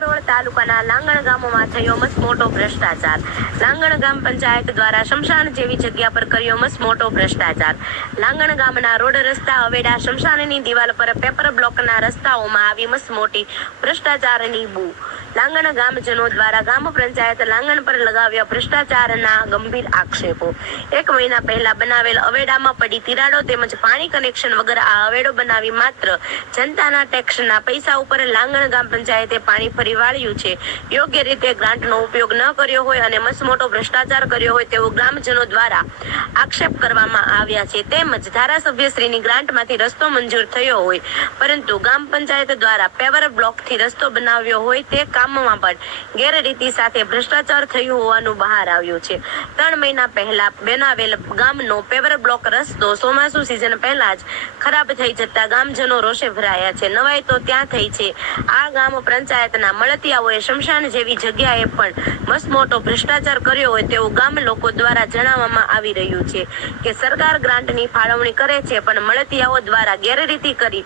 કરોડ તાલુકાના લાંગણ ગામોમાં થયો મસમોટો ભ્રષ્ટાચાર। લાંગણ ગામ પંચાયત દ્વારા શમશાન જેવી જગ્યા પર કર્યો મસમોટો ભ્રષ્ટાચાર। લાંગણ ગામના રોડ રસ્તા અવેડા શમશાનની દિવાલ પર પેપર બ્લોકના રસ્તાઓમાં આવી મસમોટી ભ્રષ્ટાચારની બૂ। લાંગણ ગામજનો દ્વારા ગામ પંચાયત લાંગણ પર લગાવ્યા ભ્રષ્ટાચારના ગંભીર આક્ષેપો। 1 મહિના પહેલા બનાવેલ અવેડામાં પડી તિરાડો તેમજ પાણી કનેક્શન વગર આ અવેડો બનાવી માત્ર જનતાના ટેક્સના પૈસા ઉપર લાંગણ ગામ પંચાયતે પાણી ફરી વાળ્યું છે। યોગ્ય રીતે ગ્રાન્ટનો ઉપયોગ ન કર્યો હોય અને મસમોટો ભ્રષ્ટાચાર કર્યો હોય તેવું ગ્રામજનો દ્વારા આક્ષેપ કરવામાં આવ્યા છે। તેમજ ધારાસભ્યશ્રીની ગ્રાન્ટમાંથી રસ્તો મંજૂર થયો હોય પરંતુ ગામ પંચાયત દ્વારા પેવર બ્લોકથી રસ્તો બનાવ્યો હોય તે કામમાં પણ ગેરરીતિ સાથે ભ્રષ્ટાચાર થયું હોવાનું બહાર આવ્યું છે। 3 મહિના પહેલા બનાવેલ ગામનો પેવર બ્લોક રસ્તો ચોમાસુ સિઝન પહેલા જ ખરાબ થઈ જતા ગામજનો રોષે ભરાયા છે। નવાઈ તો ત્યાં થઈ છે આ ગામ પંચાયતના મળતિયાઓએ શમશાન જેવી જગ્યાએ પણ મસમોટો ભ્રષ્ટાચાર કર્યો હોય તેવું ગામ લોકો દ્વારા જણાવવામાં આવી રહ્યું છે કે સરકાર ગ્રાન્ટની ફાળવણી કરે છે પણ મળતિયાઓ દ્વારા ગેરરીતિ કરી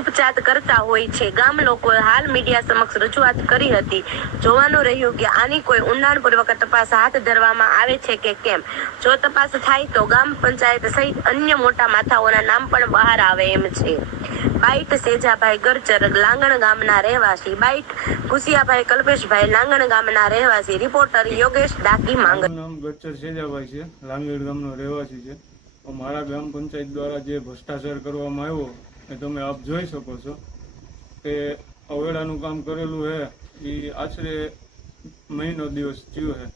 ઉપચાત કરતા હોય છે। ગામ લોકોએ હાલ મીડિયા સમક્ષ રજૂઆત કરી હતી। જોવાનું રહ્યું કે આની કોઈ ઊંડાણપૂર્વક તપાસ હાથ ધરવામાં આવે છે કે કેમ। જો તપાસ થાય તો ગામ પંચાયત સહિત અન્ય મોટા માથાઓના નામ પણ બહાર આવે એમ છે। બાઈટ સેજાભાઈ ગરચર લાંગણ ગામના રહેવાસી। બાઈટ ભૂસિયાભાઈ કલ્પેશભાઈ લાંગણ ગામના રહેવાસી। રિપોર્ટર યોગેશ ડાકી માંગ। નામ ગરચર સેજાભાઈ છે, લાંગણ ગામનો રહેવાસી છે। મારા ગ્રામ પંચાયત દ્વારા જે ભ્રષ્ટાચાર કરવામાં આવ્યો એ તમે આપ જોઈ શકો છો કે અવેડાનું કામ કરેલું છે એ આશરે મહિનો દિવસ થયો છે।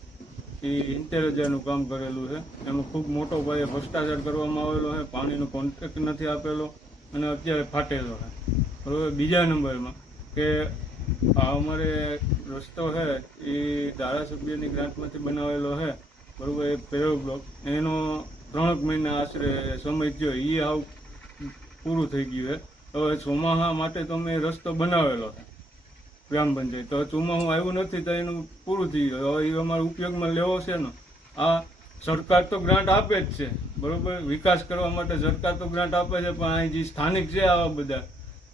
એ 70,000નું કામ કરેલું છે। એમાં ખૂબ મોટો પાયે ભ્રષ્ટાચાર કરવામાં આવેલો છે। પાણીનો કોન્ટ્રાક્ટ નથી આપેલો અને અત્યારે ફાટેલો છે, બરાબર। બીજા નંબરમાં કે આ અમારે રસ્તો છે એ ધારાસભ્યની ગ્રાન્ટમાંથી બનાવેલો છે, બરાબર। એ પેવર બ્લોક એનો 3 મહિના આશરે સમય થયો, એ આવ પૂરું થઈ ગયું છે। હવે ચોમાસા માટે તો મેં રસ્તો બનાવેલો છે ગ્રામ પંચાયત, તો ચોમાસું આવ્યું નથી તો એનું પૂરું થઈ ગયું। હવે એ અમારે ઉપયોગમાં લેવો છે ને। આ સરકાર તો ગ્રાન્ટ આપે જ છે, બરાબર। વિકાસ કરવા માટે સરકાર તો ગ્રાન્ટ આપે છે પણ અહીં જે સ્થાનિક છે આવા બધા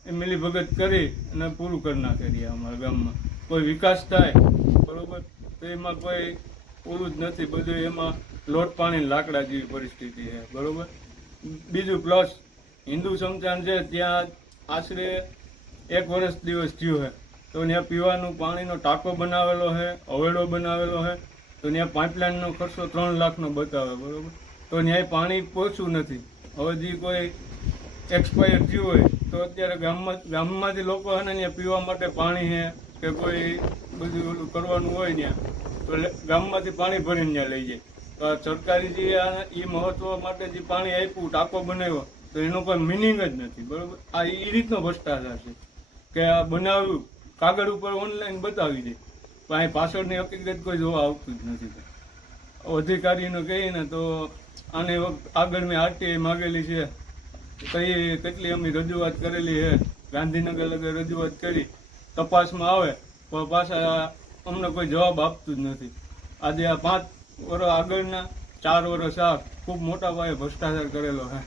એ મિલીભગત કરી અને પૂરું કરી નાખે છે। અમારા ગામમાં કોઈ વિકાસ થાય, બરાબર, તો એમાં કોઈ પૂરું જ નથી, બધું એમાં લોટ પાણી લાકડા જેવી પરિસ્થિતિ છે, બરાબર। બીજું પ્લસ હિન્દુ સમશાન છે ત્યાં આશરે 1 વર્ષ દિવસ થયું છે, તો ત્યાં પીવાનું પાણીનો ટાંકો બનાવેલો છે, અવેડો બનાવેલો છે, તો ત્યાં પાઇપલાઇનનો ખર્ચો 3 લાખનો બતાવે, બરાબર। તો ત્યાં પાણી પહોંચવું નથી। હવે જે કોઈ એક્સપાયર થયું હોય તો અત્યારે ગામમાંથી લોકો છે ને ત્યાં પીવા માટે પાણી છે કે કોઈ બધું ઓલું કરવાનું હોય ત્યાં તો ગામમાંથી પાણી ભરીને ત્યાં લઈ જાય। તો આ સરકારી જે એ મહત્વ માટે જે પાણી આપ્યું, ટાંકો બનાવ્યો, તો એનો કોઈ મિનિંગ જ નથી, બરાબર। આ એ રીતનો ભ્રષ્ટાચાર છે કે આ બનાવ્યું કાગળ ઉપર ઓનલાઈન બતાવી દે પણ અહીં પાછળની હકીકત કોઈ જોવા આવતું જ નથી। અધિકારીનો કહીએ ને તો આને આગળ મેં આરટીઆઈ માગેલી છે, તો એ કેટલી અમે રજૂઆત કરેલી છે, ગાંધીનગર લગે રજૂઆત કરી, તપાસમાં આવે પણ પાછા અમને કોઈ જવાબ આપતું જ નથી। આજે આ 5 વર્ષ આગળના 4 વર્ષ આ ખૂબ મોટા પાયે ભ્રષ્ટાચાર કરેલો છે।